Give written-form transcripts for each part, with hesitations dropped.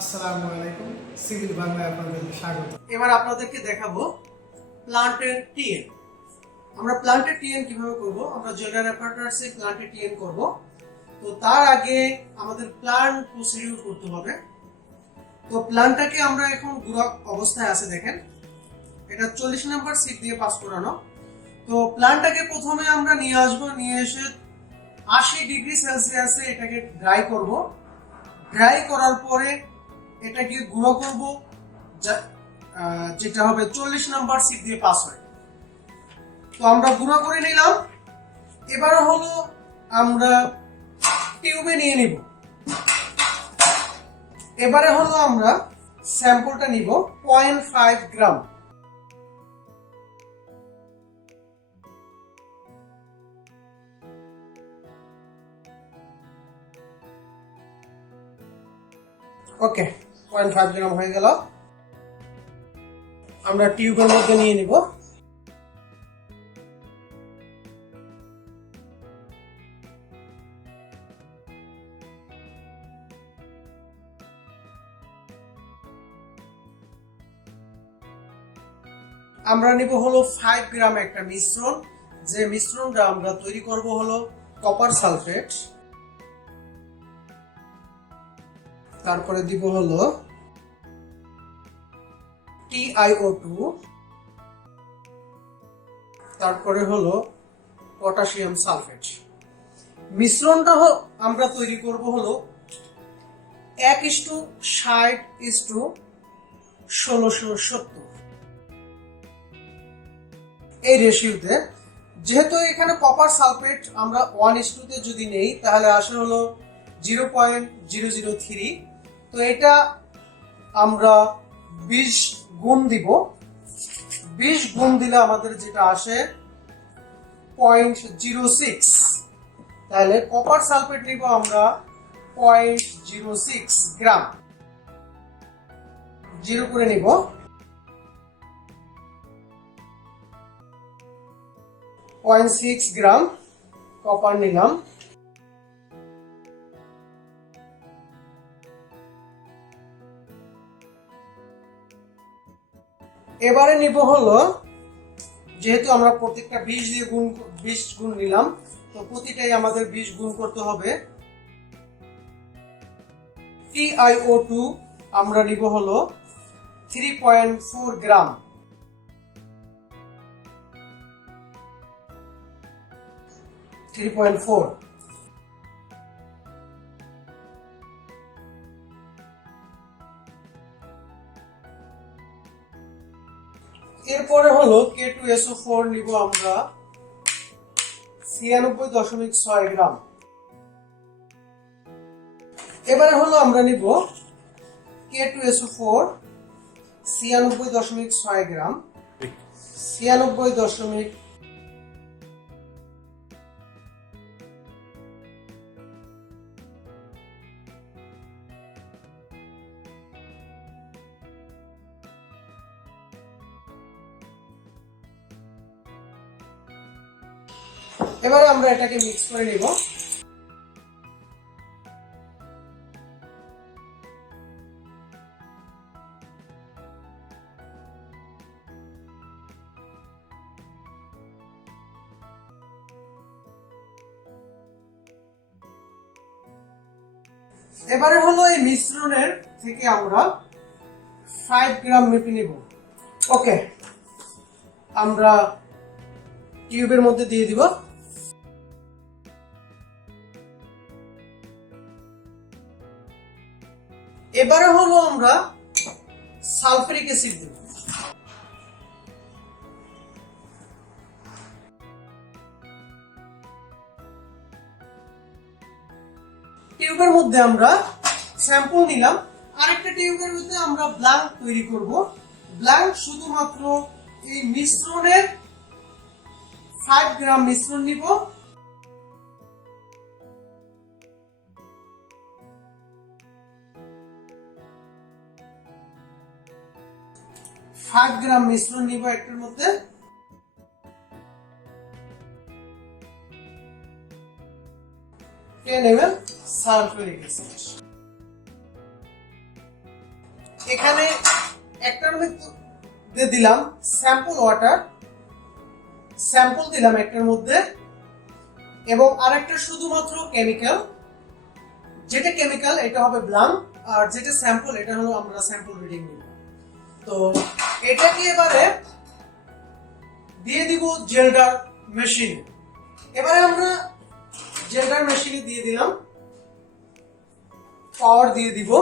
আসসালামু আলাইকুম, সিভিল বাংলায় আপনাদেরকে স্বাগত। এবার আপনাদেরকে দেখাবো প্লান্টের টিএন। আমরা প্লান্টের টিএন কিভাবে করব? আমরা জেনারেল অ্যাপারেটাসে প্লান্টের টিএন করব। তো তার আগে আমাদের প্লান্ট প্রসিডিউর করতে হবে। তো প্লান্টটাকে আমরা এখন গুঁড়া অবস্থায় আছে, দেখেন এটা 40 নাম্বার সিট দিয়ে পাস করানো। তো প্লান্টটাকে প্রথমে আমরা নিয়ে আসবো, নিয়ে এসে 80 ডিগ্রি সেলসিয়াসে এটাকে ড্রাই করব। ড্রাই করার পরে এটাকে গুঁড়ো করব, যেটা হবে 40 নাম্বার সিট দিয়ে পাস হয়। তো আমরা গুঁড়ো করে নিলাম। এবারে হলো আমরা টিউবে নিয়ে নিব। এবারে হলো আমরা স্যাম্পলটা নিব 0.5 গ্রাম। ওকে, 0.5 গ্রাম হয়ে গেল। আমরা টিউবের মধ্যে নিয়ে নিব। আমরা নিব হলো 5 গ্রাম একটা মিশ্রণ। যে মিশ্রণটা আমরা তৈরি করব হলো কপার সালফেট। তারপরে দিব হলো TiO2, তারপরে হলো পটাশিয়াম সালফেট। মিশ্রণটা আমরা তৈরি করব হলো 1:60:1670 এই রেশিওতে। যেহেতু এখানে কপার সালফেট আমরা 1:2 যদি নেই তাহলে আসে হলো 0.003। তো এটা আমরা 20 গুণ দিব। 20 গুণ দিলে আমাদের যেটা আসে 0.06। তাহলে কপার সালফেট নিব আমরা 0.06 গ্রাম। 0 করে নিব। 0.6 গ্রাম কপার নিলাম। এবারে নিব হলো, যেহেতু আমরা প্রত্যেকটা 20 গুণ নিলাম, তো প্রতিটাই আমাদের 20 গুণ করতে হবে। TiO2 আমরা নিব হলো 3.4 গ্রাম। 3.4। এরপরে হলো K2SO4 নিব আমরা 96.6 গ্রাম। এবারে হলো আমরা নিব K2SO4 96.6 গ্রাম। 96. এবারে আমরা এটাকে মিক্স করে নিব। এবারে হলো এই মিশ্রণের থেকে আমরা 5 গ্রাম মেপে নিব। ওকে, আমরা টিউবের মধ্যে দিয়ে দিব। এবারে হলো আমরা সালফারিক অ্যাসিড দেব। টিউবের মধ্যে আমরা স্যাম্পল নিলাম। আরেকটা টিউবের মধ্যে আমরা ব্ল্যাঙ্ক তৈরি করব। ব্ল্যাঙ্ক শুধুমাত্র এই মিশ্রণের 5 গ্রাম মিশ্রণ নিব। 5 গ্রাম মিশ্রণ নিব একটার মধ্যে। 10 ml সালফিউরিক অ্যাসিড। এখানে একটার মধ্যে দিলাম স্যাম্পল ওয়াটার, স্যাম্পল দিলাম একটার মধ্যে, এবং আরেকটা শুধুমাত্র কেমিক্যাল। যেটা কেমিক্যাল এটা হবে ব্লাঙ্ক, আর যেটা স্যাম্পল এটা হলো আমরা স্যাম্পল রিডিং নিব। তো এটাকে এবারে দিয়ে দিব জেলডার মেশিনে। এবারে আমরা জেলডার মেশিনে দিয়ে দিলাম, পাওয়ার দিয়ে দিব।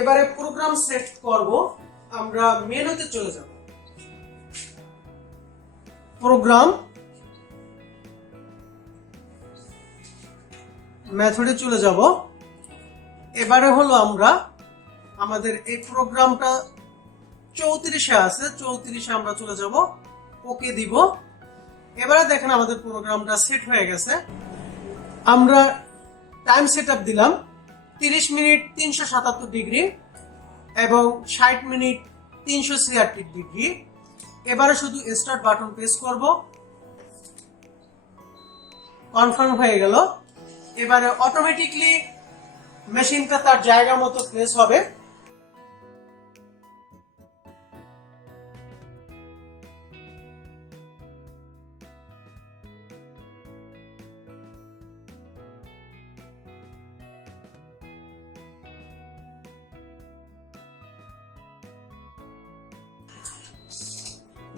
এবারে প্রোগ্রাম সেট করব। আমরা মেনুতে চলে যাব, প্রোগ্রাম, মেথডে চলে যাব। এবারে হলো আমরা আমাদের এই প্রোগ্রামটা 34-এ আছে, 34-এ আমরা চলে যাব, ওকে দিব। এবারে দেখেন আমাদের প্রোগ্রামটা সেট হয়ে গেছে। আমরা টাইম সেটআপ দিলাম 30 মিনিট 377 ডিগ্রি এবং 60 মিনিট 376 ডিগ্রি। এবারে শুধু স্টার্ট বাটন প্রেস করব, কনফার্ম হয়ে গেল। এবারে অটোমেটিকলি মেশিনটা তার জায়গা মতো প্লেস হবে।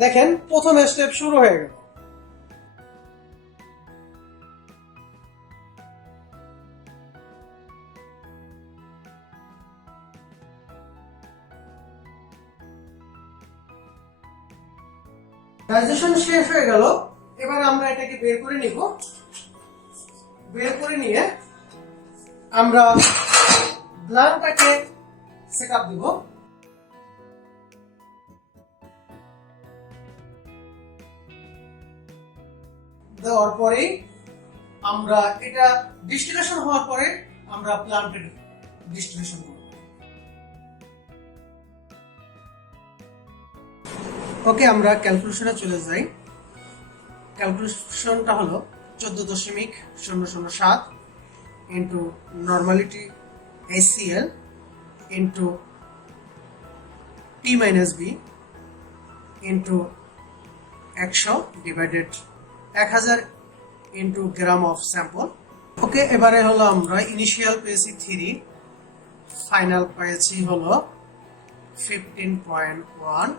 দেখেন প্রথম স্টেপ শুরু হয়ে গেল। ডাইজেশন শেষ হয়ে গেল। এবার আমরা এটাকে বের করে নিব। বের করে নিয়ে আমরা ব্লাঙ্কটাকে সেটআপ দিব। দেওয়ার পরে আমরা এটা ডিস্টিলেশন হওয়ার পরে আমরা প্লান্টের ডিস্টিলেশন করব। ওকে, আমরা ক্যালকুলেশনে চলে যাই। ক্যালকুলেশনটা হলো 14.007 into normality HCl into T-B into 100 divided 1000 into gram of sample. Okay, এবারে হলো আমরা ইনিশিয়াল পেয়েছি 3, ফাইনাল পেয়েছি হলো 15.1।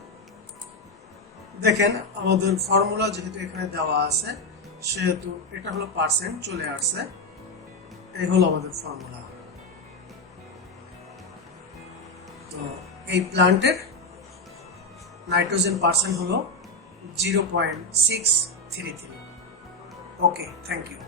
দেখেন আমাদের ফর্মুলা যেহেতু এখানে দেওয়া আছে সেহেতু এটা হলো পার্সেন্ট চলে আসছে। এই হলো আমাদের ফর্মুলা। তো এই প্লান্টের নাইট্রোজেন পার্সেন্ট হলো 0.633। ওকে, থ্যাংক ইউ।